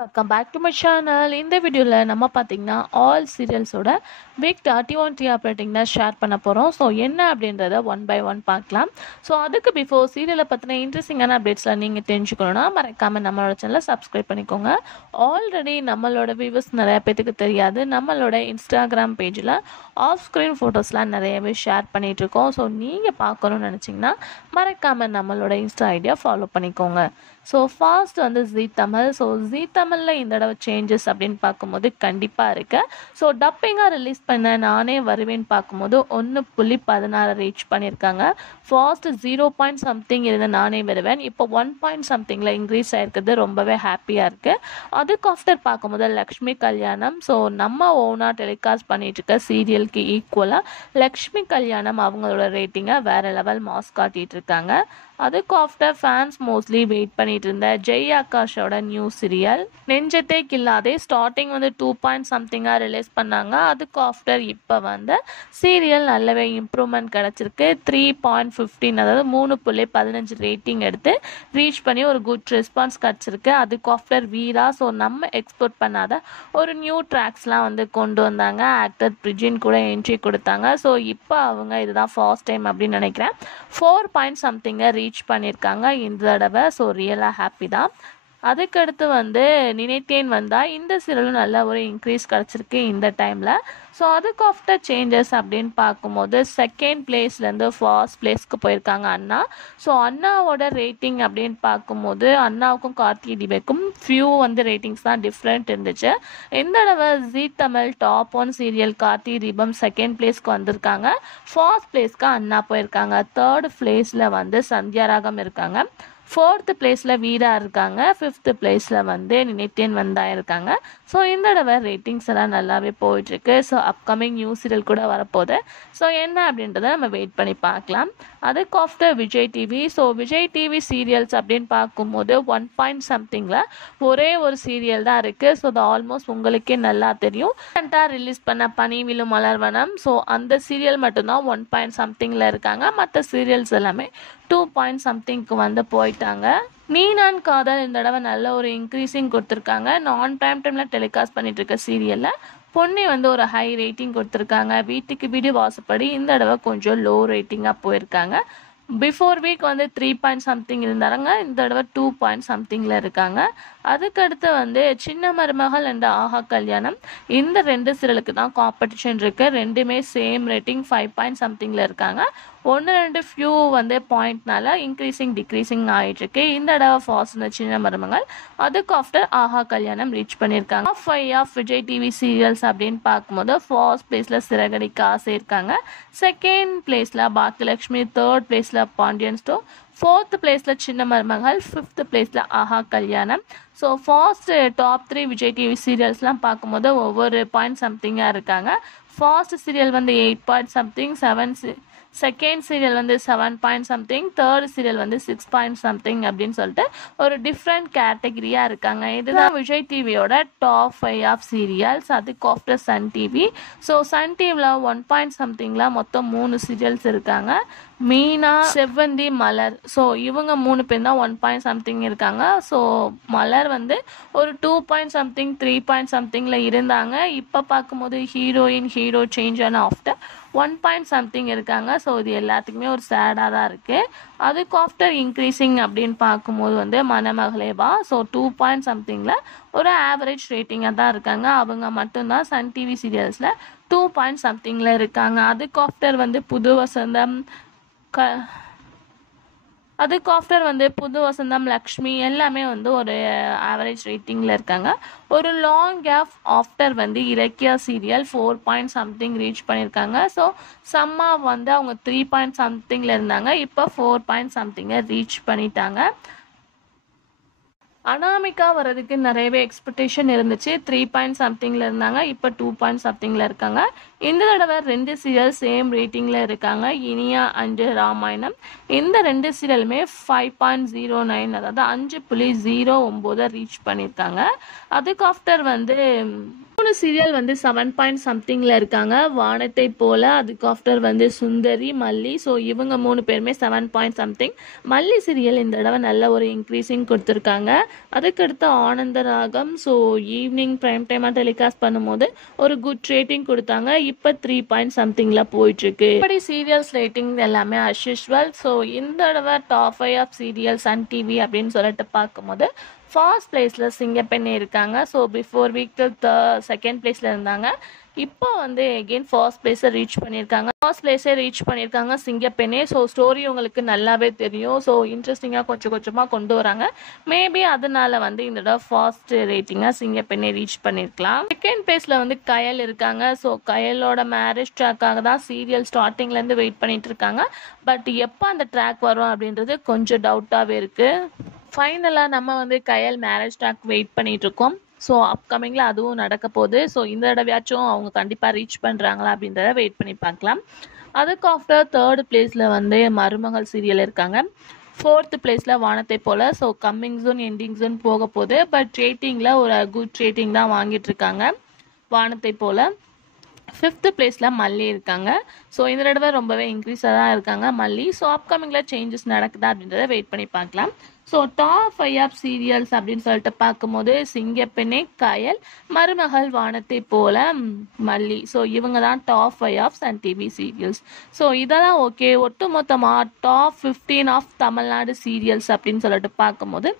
Welcome back to my channel. இந்த வீடியோவில் நம்ம பார்த்தீங்கன்னா ஆல் சீரியல்ஸோட வீக் 31 டிஆர் ரேட்டிங் தான் ஷேர் பண்ண போகிறோம். ஸோ என்ன அப்படின்றத ஒன் பை ஒன் பார்க்கலாம். ஸோ அதுக்கு பிஃபோர் சீரியலை பற்றின இன்ட்ரெஸ்டிங்கான அப்டேட்ஸ்லாம் நீங்கள் தெரிஞ்சுக்கணுன்னா மறக்காமல் நம்மளோட சேனலை சப்ஸ்கிரைப் பண்ணிக்கோங்க. ஆல்ரெடி நம்மளோட வியூவர்ஸ் நிறைய பேத்துக்கு தெரியாது, நம்மளோட இன்ஸ்டாகிராம் பேஜில் ஆஃப் ஸ்க்ரீன் ஃபோட்டோஸ்லாம் நிறையவே ஷேர் பண்ணிகிட்ருக்கோம். ஸோ நீங்கள் பார்க்கணுன்னு நினச்சிங்கன்னா மறக்காமல் நம்மளோட இன்ஸ்டா ஐடியா ஃபாலோ பண்ணிக்கோங்க. ஸோ ஃபாஸ்ட் வந்து ஜீ தமிழ். ஸோ ஜீ தமிழில் இந்த தடவை சேஞ்சஸ் அப்படின்னு பார்க்கும்போது கண்டிப்பாக இருக்குது. ஸோ டப்பிங்காக ரிலீஸ் பண்ண நானே வருவேன்னு பார்க்கும்போது 1.16 ரீச் பண்ணியிருக்காங்க. ஃபாஸ்ட் 0. something இருந்த நானே வருவேன் இப்போ 1. somethingல இன்க்ரீஸ் ஆகிருக்குது. ரொம்பவே ஹாப்பியாக இருக்குது. அதுக்கு ஆஃப்டர் பார்க்கும்போது லக்ஷ்மி கல்யாணம். ஸோ நம்ம ஓனாக டெலிகாஸ்ட் பண்ணிகிட்ருக்க சீரியலுக்கு ஈக்குவலாக லக்ஷ்மி கல்யாணம் அவங்களோட ரேட்டிங்கை வேறு லெவல் மாஸ் காட்டிகிட்டு இருக்காங்க. அதுக்கு ஆஃப்டர் ஃபேன்ஸ் மோஸ்ட்லி வெயிட் பண்ணிட்டு இருந்த ஜெய் ஆகாஷோட நியூ சீரியல் நெஞ்சத்தே கில்லாதே ஸ்டார்டிங் வந்து 2. something ரிலீஸ் பண்ணாங்க. அதுக்கு ஆஃப்டர் இப்போ வந்து சீரியல் நல்லாவே இம்ப்ரூவ்மெண்ட் கிடச்சிருக்கு. 3.15 அதாவது 3.15 ரேட்டிங் எடுத்து ரீச் பண்ணி ஒரு குட் ரெஸ்பான்ஸ் கிடச்சிருக்கு. அதுக்கு ஆஃப்டர் வீரா. ஸோ நம்ம எக்ஸ்போர்ட் பண்ணாத ஒரு நியூ ட்ராக்ஸ்லாம் வந்து கொண்டு வந்தாங்க. ஆக்டர் பிரிஜின் கூட என்ட்ரி கொடுத்தாங்க. ஸோ இப்போ அவங்க இதுதான் ஃபர்ஸ்ட் டைம் அப்படின்னு நினைக்கிறேன் 4. something ரீச் பண்ணியிருக்காங்க இந்த தடவை. ஸோ ரியலாக ஹாப்பி தான். அதுக்கடுத்து வந்து நினைத்தேன் வந்தால் இந்த சீரியலும் நல்ல ஒரு இன்க்ரீஸ் கிடச்சிருக்கு இந்த டைமில். ஸோ அதுக்கு ஆஃப்டர் சேஞ்சஸ் அப்படின்னு பார்க்கும்போது செகண்ட் பிளேஸ்லேருந்து ஃபர்ஸ்ட் பிளேஸ்க்கு போயிருக்காங்க அண்ணா. ஸோ அண்ணாவோட ரேட்டிங் அப்படின்னு பார்க்கும்போது அண்ணாவுக்கும் கார்த்தி தீபக்கும் ஃபியூ வந்து ரேட்டிங்ஸ் தான் டிஃப்ரெண்ட் இருந்துச்சு. இந்த தடவை ஜீ தமிழ் டாப் 1 சீரியல் கார்த்தி தீபம் செகண்ட் பிளேஸ்க்கு வந்திருக்காங்க. ஃபர்ஸ்ட் பிளேஸ்க்கு அண்ணா போயிருக்காங்க. தேர்ட் பிளேஸில் வந்து சந்தியாராகம் இருக்காங்க. 4th பிளேஸில் வீரா இருக்காங்க. 5th பிளேஸில் வந்து நினைத்தேன் வந்தா இருக்காங்க. ஸோ இந்த தடவை ரேட்டிங்ஸ் எல்லாம் நல்லாவே போயிட்டுருக்கு. ஸோ அப்கமிங் நியூ சீரியல் கூட வரப்போகுது. ஸோ என்ன அப்படின்றத நம்ம வெயிட் பண்ணி பார்க்கலாம். அதுக்கு after Vijay TV. So Vijay TV serials அப்படின்னு பார்க்கும்போது 1. somethingல ஒரே ஒரு சீரியல் தான் இருக்குது. ஸோ அது ஆல்மோஸ்ட் உங்களுக்கே நல்லா தெரியும். ரிலீஸ் பண்ண பனி விழும் மலர்வனம். ஸோ அந்த சீரியல் மட்டும்தான் 1. somethingல இருக்காங்க. மற்ற சீரியல்ஸ் எல்லாமே 2. somethingக்கு வந்து போயிட்டாங்க. நீ நான் காதல் இந்த தடவை நல்ல ஒரு இன்க்ரீஸிங் கொடுத்துருக்காங்க. நான் டைமில் டெலிகாஸ்ட் பண்ணிட்டு இருக்க சீரியலில் பொன்னி வந்து ஒரு ஹை ரேட்டிங் கொடுத்துருக்காங்க. வீட்டுக்கு வீடு வாசப்படி இந்த தடவை கொஞ்சம் லோ ரேட்டிங்காக போயிருக்காங்க. பிஃபோர் வீக் வந்து 3. something இருந்தாங்க. இந்த தடவை 2. somethingல இருக்காங்க. அதுக்கடுத்து வந்து சின்ன மருமகள் அண்ட் ஆஹா கல்யாணம் இந்த 2 சீரியலுக்கு தான் காம்படிஷன் இருக்குது. ரெண்டுமே சேம் ரேட்டிங் 5. somethingல இருக்காங்க. 1-2 ஃபியூ வந்து பாயிண்ட்னால இன்க்ரீசிங் டிக்ரீசிங் ஆகிட்டுருக்கு. இந்த தடவை ஃபாஸ்ட் சின்ன மருமகள். அதுக்கு ஆஃப்டர் ஆஹா கல்யாணம் ரீச் பண்ணியிருக்காங்க. 5 ஆஃப் விஜய் டிவி சீரியல்ஸ் அப்படின்னு பார்க்கும்போது ஃபர்ஸ்ட் பிளேஸில் சிறகடிக்க ஆசை இருக்காங்க. செகண்ட் பிளேஸில் பாக்கியலட்சுமி. தேர்ட் பிளேஸில் பாண்டியன் ஸ்டோர். 4th பிளேஸில் சின்ன மருமகள். 5th பிளேஸில் Aaha Kalyanam. So first top 3 Vijay TV சீரியல்ஸ்லாம் பார்க்கும்போது ஒவ்வொரு .something இருக்காங்க. ஃபர்ஸ்ட் சீரியல் வந்து 8. something, செகண்ட் சீரியல் வந்து 7. something, தேர்ட் சீரியல் வந்து 6. something அப்படின்னு சொல்லிட்டு ஒரு டிஃப்ரெண்ட் கேட்டகரியாக இருக்காங்க. இதுதான் விஜய் டிவியோட டாப் 5 ஆஃப் சீரியல்ஸ். அதுக்கு after Sun TV. So Sun டிவியில் 1. somethingல மொத்தம் 3 சீரியல்ஸ் இருக்காங்க. மீனா, செவ்வந்தி, மலர். ஸோ இவங்க 3 பேர் தான் 1. something இருக்காங்க. ஸோ மலர் வந்து ஒரு 2. something, 3. somethingல இருந்தாங்க. இப்போ பார்க்கும்போது ஹீரோ சேஞ்ச் ஆன ஆஃப்டர் 1. something இருக்காங்க. ஸோ இது எல்லாத்துக்குமே ஒரு சேடாக தான் இருக்குது. அதுக்கு ஆஃப்டர் இன்க்ரீசிங் அப்படின்னு பார்க்கும்போது வந்து மணமகளேவா. ஸோ 2. somethingல ஒரு ஆவரேஜ் ரேட்டிங்காக தான் இருக்காங்க. அவங்க மட்டும்தான் சன் டிவி சீரியல்ஸில் 2. somethingல இருக்காங்க. அதுக்கு ஆஃப்டர் வந்து புது வசந்தம் அதுக்கு ஆஃப்டர் வந்து புது வசந்தம், லக்ஷ்மி எல்லாமே வந்து ஒரு ஆவரேஜ் ரேட்டிங்கில் இருக்காங்க. ஒரு லாங் கேப் ஆஃப்டர் வந்து இலக்கியா சீரியல் 4. something ரீச் பண்ணியிருக்காங்க. ஸோ சம்மா வந்து அவங்க 3. somethingல இருந்தாங்க. இப்போ 4. something ரீச் பண்ணிட்டாங்க. அனாமிகா வர்றதுக்கு நிறையவே எக்ஸ்பெக்டேஷன் இருந்துச்சு. 3. somethingல இருந்தாங்க. இப்போ 2. somethingல இருக்காங்க. இந்த தடவை 2 சீரியல் சேம் ரேட்டிங்கில் இருக்காங்க. இனியா அண்ட் ராமாயணம் இந்த 2 சீரியலுமே 5.09 அதாவது 5.09 ரீச் பண்ணியிருக்காங்க. அதுக்கு ஆஃப்டர் வந்து 3 சீரியல் வந்து 7 பாயிண்ட் சம்திங்கில் இருக்காங்க. வானத்தை போல, அதுக்கு ஆஃப்டர் வந்து சுந்தரி, மல்லி. ஸோ இவங்க 3 பேருமே 7 பாயிண்ட் சம்திங். மல்லி சீரியல் இந்த தடவை நல்ல ஒரு இன்க்ரீஸிங் கொடுத்துருக்காங்க. அதுக்கடுத்து ஆனந்த ராகம். ஸோ ஈவினிங் ப்ரைம் டைமாக டெலிகாஸ்ட் பண்ணும்போது ஒரு குட் ரேட்டிங் கொடுத்தாங்க. இப்போ 3 பாயிண்ட் சம்திங்கில் போயிட்டுருக்கு. இப்படி சீரியல்ஸ் ரேட்டிங் எல்லாமே அஸ் யூஷுவல். ஸோ இந்த தடவை top 5 of serial Sun TV அப்படின்னு சொல்லிட்டு பார்க்கும்போது ஃபர்ஸ்ட் பிளேஸில் சிங்கப்பெண்ணே இருக்காங்க. ஸோ பிஃபோர் வீக் செகண்ட் பிளேஸில் இருந்தாங்க. இப்போ வந்து எகெயின் ஃபர்ஸ்ட் பிளேஸை ரீச் பண்ணியிருக்காங்க சிங்கப்பெண்ணே. ஸோ ஸ்டோரி உங்களுக்கு நல்லாவே தெரியும். ஸோ இன்ட்ரெஸ்டிங்காக கொஞ்சம் கொஞ்சமாக கொண்டு வராங்க. மேபி அதனால வந்து இந்த தடவை ஃபர்ஸ்ட் ரேட்டிங்காக சிங்கப்பெண்ணே ரீச் பண்ணியிருக்கலாம். செகண்ட் பிளேஸில் வந்து கயல் இருக்காங்க. ஸோ கயலோட மேரேஜ் ட்ராக்காக தான் சீரியல் ஸ்டார்டிங்லேருந்து வெயிட் பண்ணிட்டு இருக்காங்க. பட் எப்போ அந்த ட்ராக் வரும் அப்படின்றது கொஞ்சம் டவுட்டாகவே இருக்குது. ஃபைனலாக நம்ம வந்து கயல் மேரேஜ் ட்ராக் வெயிட் பண்ணிட்டு இருக்கோம். ஸோ அப்கமிங்கில் அதுவும் நடக்க போகுது. ஸோ இந்த தடவையாச்சும் அவங்க கண்டிப்பாக ரீச் பண்ணுறாங்களா அப்படின்றத வெயிட் பண்ணி பார்க்கலாம். அதுக்கு ஆஃப்டர் தேர்ட் பிளேஸில் வந்து மருமகள் சீரியல் இருக்காங்க. ஃபோர்த் பிளேஸில் Vaanathai Pol. So coming zone ending zone போக போகுது. பட் ரேட்டிங்கில் ஒரு குட் ரேட்டிங் தான் வாங்கிட்டு இருக்காங்க வானத்தை போல். ஃபிஃப்த் பிளேஸில் மல்லி இருக்காங்க. ஸோ இந்த தடவை ரொம்பவே இன்க்ரீஸாக தான் இருக்காங்க மல்லி. ஸோ அப்கமிங்கில் சேஞ்சஸ் நடக்குதா அப்படின்றத வெயிட் பண்ணி பார்க்கலாம். ஸோ டாப் 5 ஆஃப் சீரியல்ஸ் அப்படின்னு சொல்லிட்டு பார்க்கும்போது சிங்கப்பெண்ணே, கயல், மருமகள், வானத்தை போல, மல்லி. ஸோ இவங்க தான் top 5 of Sun TV serials. So இதெல்லாம் ஓகே. ஒட்டு மொத்தமாக டாப் 15 ஆஃப் தமிழ்நாடு சீரியல்ஸ் அப்படின்னு சொல்லிட்டு பார்க்கும்போது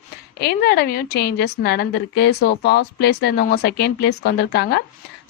இந்த தடவையும் சேஞ்சஸ் நடந்திருக்கு. ஸோ ஃபர்ஸ்ட் பிளேஸில் இருந்தவங்க செகண்ட் பிளேஸ்க்கு வந்திருக்காங்க.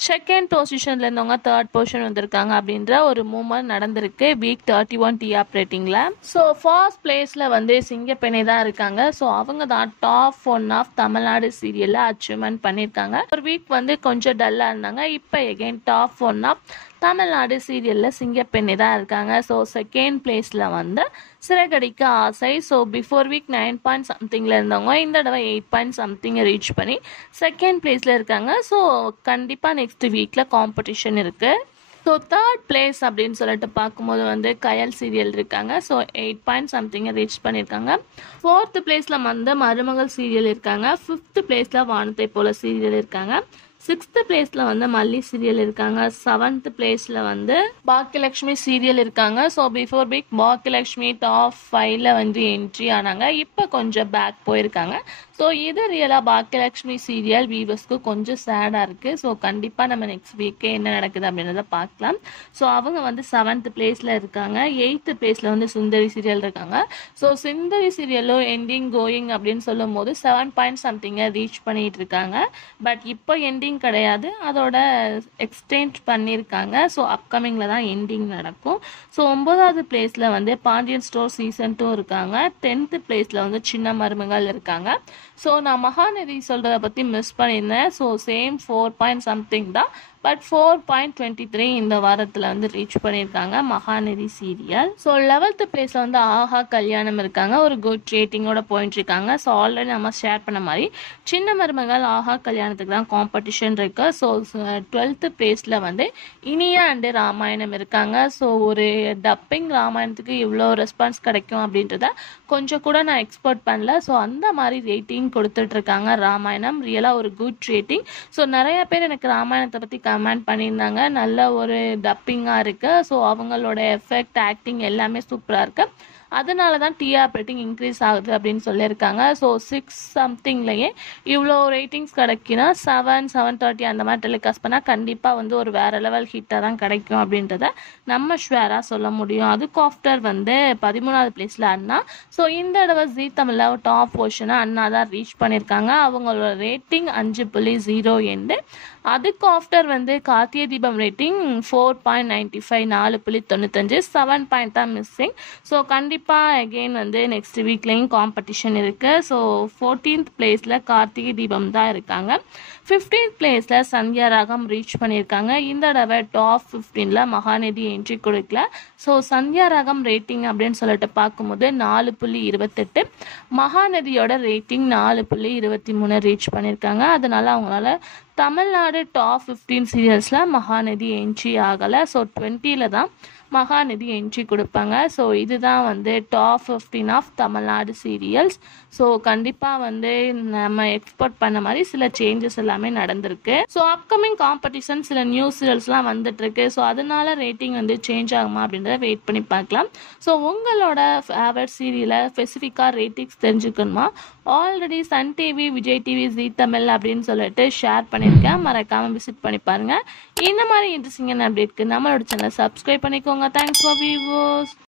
செகண்ட் பொசிஷன்ல இருந்தவங்க தேர்ட் பொசிஷன் வந்திருக்காங்க அப்படின்ற ஒரு மூவ்மெண்ட் நடந்திருக்கு வீக் 31 டிஆர் ரேட்டிங்ல. ஸோ ஃபர்ஸ்ட் பிளேஸ்ல வந்து சிங்கப்பெண்ணே தான் இருக்காங்க. ஸோ அவங்க தான் டாப் 1 ஆஃப் தமிழ்நாடு சீரியல்ல அச்சீவ்மெண்ட் பண்ணியிருக்காங்க. ஒரு வீக் வந்து கொஞ்சம் டல்லா இருந்தாங்க. இப்போ எகைன் டாப் 1 ஆஃப் தமிழ்நாடு சீரியல்ல சிங்கப்பெண்ணே தான் இருக்காங்க. ஸோ செகண்ட் பிளேஸ்ல வந்து சிறகடிக்க ஆசை. ஸோ பிஃபோர் வீக் 9 பாயிண்ட் சம்திங்ல இருந்தவங்க இந்த தடவை 8 பாயிண்ட் சம்திங் ரீச் பண்ணி செகண்ட் பிளேஸ்ல இருக்காங்க. ஸோ கண்டிப்பாக நெக்ஸ்ட் வீக்ல காம்படிஷன் இருக்கு. ஸோ தேர்ட் பிளேஸ் அப்படின்னு சொல்லிட்டு பார்க்கும்போது வந்து கயல் சீரியல் இருக்காங்க. ஸோ 8 பாயிண்ட் சம்திங் ரீச் பண்ணியிருக்காங்க. ஃபோர்த் பிளேஸில் வந்து மருமகள் சீரியல் இருக்காங்க. ஃபிஃப்த் பிளேஸில் வானத்தை போல சீரியல் இருக்காங்க. சிக்ஸ்த் பிளேஸில் வந்து மல்லி சீரியல் இருக்காங்க. செவன்த் பிளேஸில் வந்து பாக்கியலட்சுமி சீரியல் இருக்காங்க. So before week Baakiyalakshmi top 5ல வந்து என்ட்ரி ஆனாங்க. இப்போ கொஞ்சம் பேக் போயிருக்காங்க. ஸோ இது ரியலாக பாக்கியலட்சுமி சீரியல் வீவர்ஸ்க்கு கொஞ்சம் சேடாக இருக்குது. ஸோ கண்டிப்பாக நம்ம நெக்ஸ்ட் வீக்கே என்ன நடக்குது அப்படின்றத பார்க்கலாம். ஸோ அவங்க வந்து 7th பிளேஸில் இருக்காங்க. 8th பிளேஸில் வந்து சுந்தரி சீரியல் இருக்காங்க. ஸோ சுந்தரி சீரியலோ எண்டிங் கோயிங் அப்படின்னு சொல்லும் போது 7 பாயிண்ட் சம்திங்கை ரீச் பண்ணிட்டு இருக்காங்க. பட் இப்போ எண்டிங் கிடையாது, அதோட எக்ஸ்டெண்ட் பண்ணியிருக்காங்க. ஸோ அப்கமிங்கில் தான் எண்டிங் நடக்கும். ஸோ 9th பிளேஸில் வந்து பாண்டியன் ஸ்டோர் சீசன் 2 இருக்காங்க. 10th பிளேஸில் வந்து சின்ன மருமகள் இருக்காங்க. ஸோ நான் மகாநதி சொல்கிறத பற்றி மிஸ் பண்ணியிருந்தேன். ஸோ சேம் 4 பாயிண்ட் சம்திங் தான். பட் 4.23 இந்த வாரத்தில் வந்து ரீச் பண்ணியிருக்காங்க மகாநதி சீரியல். ஸோ 11th பிளேஸில் வந்து ஆஹா கல்யாணம் இருக்காங்க. ஒரு குட் ரேட்டிங்கோட போயிட்டு இருக்காங்க. ஸோ ஆல்ரெடி நம்ம ஷேர் பண்ண மாதிரி சின்ன மருமகள் ஆஹா கல்யாணத்துக்கு தான் காம்படிஷன் இருக்கு. ஸோ 12th பிளேஸில் வந்து இனியா அண்டு ராமாயணம் இருக்காங்க. ஸோ ஒரு டப்பிங் ராமாயணத்துக்கு இவ்வளோ ரெஸ்பான்ஸ் கிடைக்கும் அப்படின்றத கொஞ்சம் கூட நான் எக்ஸ்பெக்ட் பண்ணல. ஸோ அந்த மாதிரி ரேட்டிங் கொடுத்துட்டு இருக்காங்க ராமாயணம். ரியலாக ஒரு குட் ரேட்டிங். ஸோ நிறைய பேர் எனக்கு ராமாயணத்தை பற்றி கமெண்ட் பண்ணியிருந்தாங்க. நல்ல ஒரு டப்பிங்காக இருக்குது. ஸோ அவங்களோட எஃபெக்ட் ஆக்டிங் எல்லாமே சூப்பராக இருக்குது. அதனால தான் டிஆர் ரேட்டிங் இன்க்ரீஸ் ஆகுது அப்படின்னு சொல்லியிருக்காங்க. ஸோ 6 சம்திங்லேயே இவ்வளோ ரேட்டிங்ஸ் கிடைக்குன்னா 7, 7:30 அந்த மாதிரி டெலிகாஸ்ட் பண்ணால் கண்டிப்பாக வந்து ஒரு வேறு லெவல் ஹிட்டாக தான் கிடைக்கும் அப்படின்றத நம்ம ஷுவராக சொல்ல முடியும். அதுக்கு ஆஃப்டர் வந்து 13th பிளேஸில் அண்ணா. ஸோ இந்த தடவை ஜீ தமிழில் டாப் பொசிஷனாக அண்ணா தான் ரீச் பண்ணியிருக்காங்க. அவங்களோட ரேட்டிங் 5.0 எண்டு. அதுக்கு ஆஃப்டர் வந்து கார்த்திகை தீபம் ரேட்டிங் 4.95 4.95 7 பாயிண்ட் தான் மிஸ்ஸிங். ஸோ கண்டிப்பாக அகெயின் வந்து நெக்ஸ்ட் வீக்லேயும் காம்படிஷன் இருக்குது. ஸோ 14th பிளேஸில் கார்த்திகை தீபம் தான் இருக்காங்க. 15th பிளேஸில் சந்தியா ராகம் ரீச் பண்ணியிருக்காங்க. இந்த தடவை டாப் 15ல் மகாநதி என்ட்ரி கொடுக்கல. ஸோ சந்தியா ராகம் ரேட்டிங் அப்படின்னு சொல்லிட்டு பார்க்கும்போது 4.28, மகாநதியோட ரேட்டிங் 4.23 ரீச் பண்ணியிருக்காங்க. அதனால அவங்களால தமிழ்நாடு டாப் 15 சீரியல்ஸில் மகாநதி என்ட்ரி ஆகலை. ஸோ 20ல் தான் மகாநதி என்ட்ரி கொடுப்பாங்க. ஸோ இதுதான் வந்து top 15 of Tamil Nadu serials. So கண்டிப்பாக வந்து நம்ம எக்ஸ்போர்ட் பண்ண மாதிரி சில சேஞ்சஸ் எல்லாமே நடந்திருக்கு. ஸோ அப்கமிங் காம்படிஷன் சில நியூ சீரியல்ஸ்லாம் வந்துட்டு இருக்கு. ஸோ அதனால ரேட்டிங் வந்து சேஞ்ச் ஆகுமா அப்படின்றத வெயிட் பண்ணி பார்க்கலாம். ஸோ உங்களோட ஃபேவரட் சீரியலை ஸ்பெசிஃபிக்காக ரேட்டிங்ஸ் தெரிஞ்சுக்கணுமா? Already Sun TV, Vijay TV, Zee Tamil அப்படின்னு சொல்லிட்டு ஷேர் பண்ணியிருக்கேன். மறக்காமல் விசிட் பண்ணி பாருங்கள். இந்த மாதிரி இன்ட்ரெஸ்டிங்கான அப்டேட்க்கு நம்மளோட சேனலை சப்ஸ்கிரைப் பண்ணிக்கோங்க. Thanks for viewers.